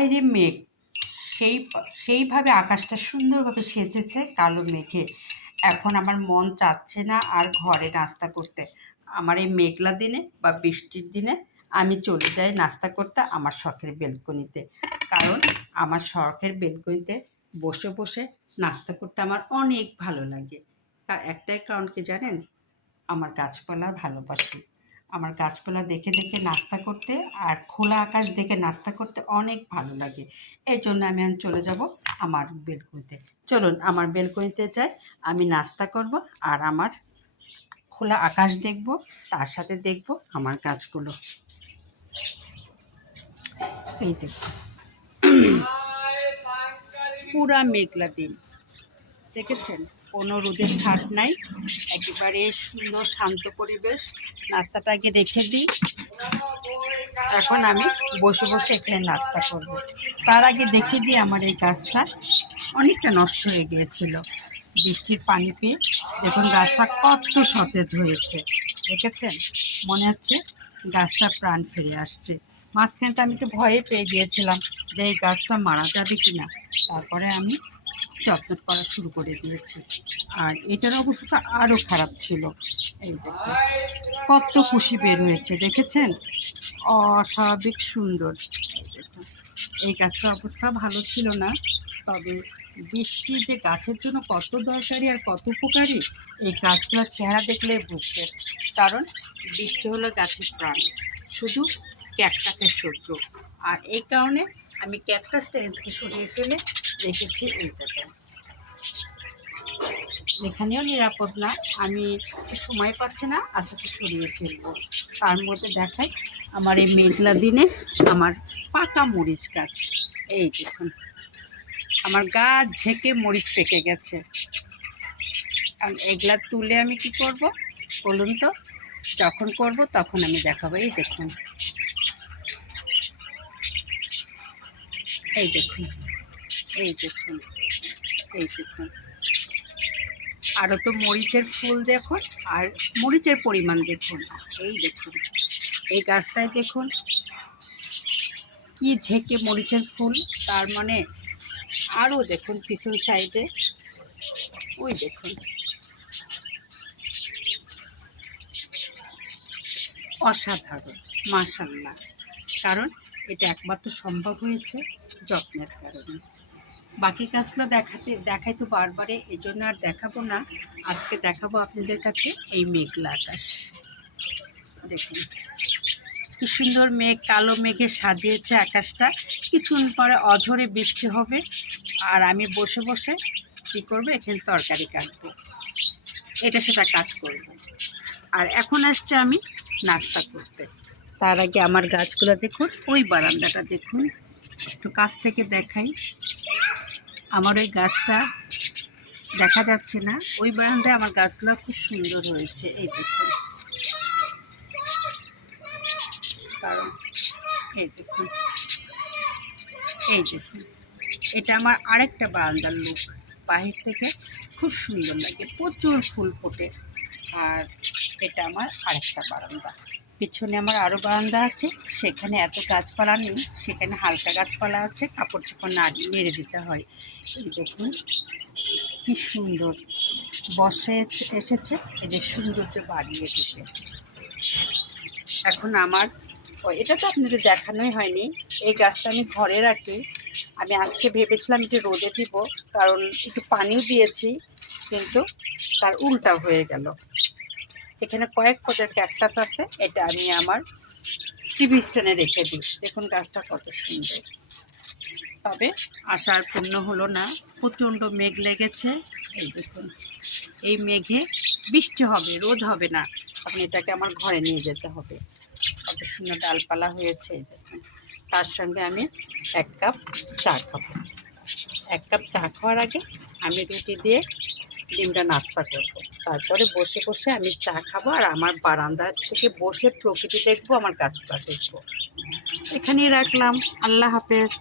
বাইরে মেঘ, সেইভাবে আকাশটা সুন্দরভাবে সেজেছে কালো মেঘে। এখন আমার মন চাচ্ছে না আর ঘরে নাস্তা করতে। আমার এই মেঘলা দিনে বা বৃষ্টির দিনে আমি চলে যাই নাস্তা করতে আমার শখের বেলকনিতে। কারণ আমার শখের বেলকনিতে বসে বসে নাস্তা করতে আমার অনেক ভালো লাগে। তার একটাই কারণ কি জানেন? আমার গাছপালা ভালোবাসি। আমার গাছপালা দেখে দেখে নাস্তা করতে আর খোলা আকাশ দেখে নাস্তা করতে অনেক ভালো লাগে। এই জন্য আমি এখন চলে যাব আমার বেলকনিতে। চলুন আমার বেলকনিতে যাই, আমি নাস্তা করব আর আমার খোলা আকাশ দেখব, তার সাথে দেখব আমার গাছগুলো। এই দেখুন, পুরা মেঘলা দিন, দেখেছেন? কোনো রোদের ছাট নাই, একেবারে সুন্দর শান্ত পরিবেশ। নাস্তাটা আগে রেখে দিই, এখন আমি বসে বসে এখানে নাস্তা করব। তার আগে দেখে দিই আমার এই গাছটা অনেকটা নষ্ট হয়ে গিয়েছিল বৃষ্টির পানি পেয়ে। দেখুন গাছটা কত সতেজ হয়েছে, দেখেছেন? মনে হচ্ছে গাছটা প্রাণ ফিরে আসছে। মাঝখানটা আমি একটু ভয়ে পেয়ে গিয়েছিলাম যে এই গাছটা মারা যাবে কিনা, তারপরে আমি যত্ন করা শুরু করে দিয়েছি। আর এটার অবস্থা আরও খারাপ ছিল। এই দেখুন কত কুশি বের হয়েছে, দেখেছেন? অস্বাভাবিক সুন্দর। এই দেখুন, এই গাছটার অবস্থা ভালো ছিল না, তবে বৃষ্টি যে গাছের জন্য কত দরকারি আর কত উপকারী এই গাছগুলোর চেহারা দেখলে বুঝবে। কারণ বৃষ্টি হলো গাছের প্রাণ, শুধু ক্যাকটাসের শত্রু। আর এই কারণে আমি ক্যাকটাসটা এখান থেকে সরিয়ে ফেলে রেখেছি এই জায়গায়। এখানেও নিরাপদ না, আমি সময় পাচ্ছি না, আস্তে সরিয়ে ফেলবো। তার মধ্যে দেখাই আমার এই মেঘলা দিনে আমার পাকা মরিচ গাছ। এই দেখুন আমার গাছ ঝেঁকে মরিচ পেকে গেছে। কারণ এগুলা তুলে আমি কি করব বলুন তো? যখন করব তখন আমি দেখাবো। এই দেখুন, এই দেখুন, এই দেখুন, এই দেখুন, আরও তো মরিচের ফুল দেখুন, আর মরিচের পরিমাণ দেখুন। এই দেখুন এই গাছটায় দেখুন কি ঝেঁকে মরিচের ফুল। তার মানে আরও দেখুন পিছন সাইডে, ওই দেখুন, অসাধারণ, মাশাআল্লাহ। কারণ এটা একমাত্র সম্ভব হয়েছে যত্নের কারণে। বাকি গাছগুলো দেখাই তো বারবারে, এই জন্য আর দেখাবো না। আজকে দেখাবো আপনাদের কাছে এই মেঘলা আকাশ। দেখুন কি সুন্দর মেঘ, কালো মেঘে সাজিয়েছে আকাশটা। কিছুক্ষণ পরে অঝরে বৃষ্টি হবে আর আমি বসে বসে কী করবো, এখানে তরকারি কাটবো, এটা সেটা কাজ করব। আর এখন আসছে আমি নাস্তা করতে। তার আগে আমার গাছগুলো দেখুন, ওই বারান্দাটা দেখুন, একটু কাছ থেকে দেখাই। আমার ওই গাছটা দেখা যাচ্ছে না, ওই বারান্দায় আমার গাছগুলো খুব সুন্দর হয়েছে। এই দেখুন, কারণ এই দেখুন, এই দেখুন, এটা আমার আরেকটা বারান্দার লুক। বাহির থেকে খুব সুন্দর লাগে, প্রচুর ফুল ফোটে। আর এটা আমার আরেকটা বারান্দা। পিছনে আমার আরও বারান্দা আছে, সেখানে এত গাছপালা নেই, সেখানে হালকা গাছপালা আছে, কাপড় চোপড় নেড়ে দিতে হয়। এই দেখুন কি সুন্দর, বর্ষা এসেছে এদের সৌন্দর্য বাড়িয়ে দিতে। এখন আমার এটা তো আপনাদের দেখানোই হয়নি, এই গাছটা আমি ঘরে রাখি। আমি আজকে ভেবেছিলাম যে রোদে দিব, কারণ একটু পানিও দিয়েছি, কিন্তু তার উল্টা হয়ে গেল। এখানে কয়েক পদের ক্যাকটাস আছে, এটা আমি আমার টিভি স্ট্যান্ডে রেখে দিই। দেখুন গাছটা কত সুন্দর। তবে আশা আর পূর্ণ হলো না, প্রচণ্ড মেঘ লেগেছে। এই দেখুন এই মেঘে বৃষ্টি হবে, রোদ হবে না, আপনি এটাকে আমার ঘরে নিয়ে যেতে হবে। কত সুন্দর ডালপালা হয়েছে। এই দেখুন, তার সঙ্গে আমি 1 কাপ চা খাবো। 1 কাপ চা খাওয়ার আগে আমি রুটি দিয়ে ডিমটা নাস্তা করব। তারপরে বসে বসে আমি চা খাবো আর আমার বারান্দা থেকে বসে প্রকৃতি দেখবো, আমার গাছপালা দেখবো। এখানেই রাখলাম, আল্লাহ হাফেজ।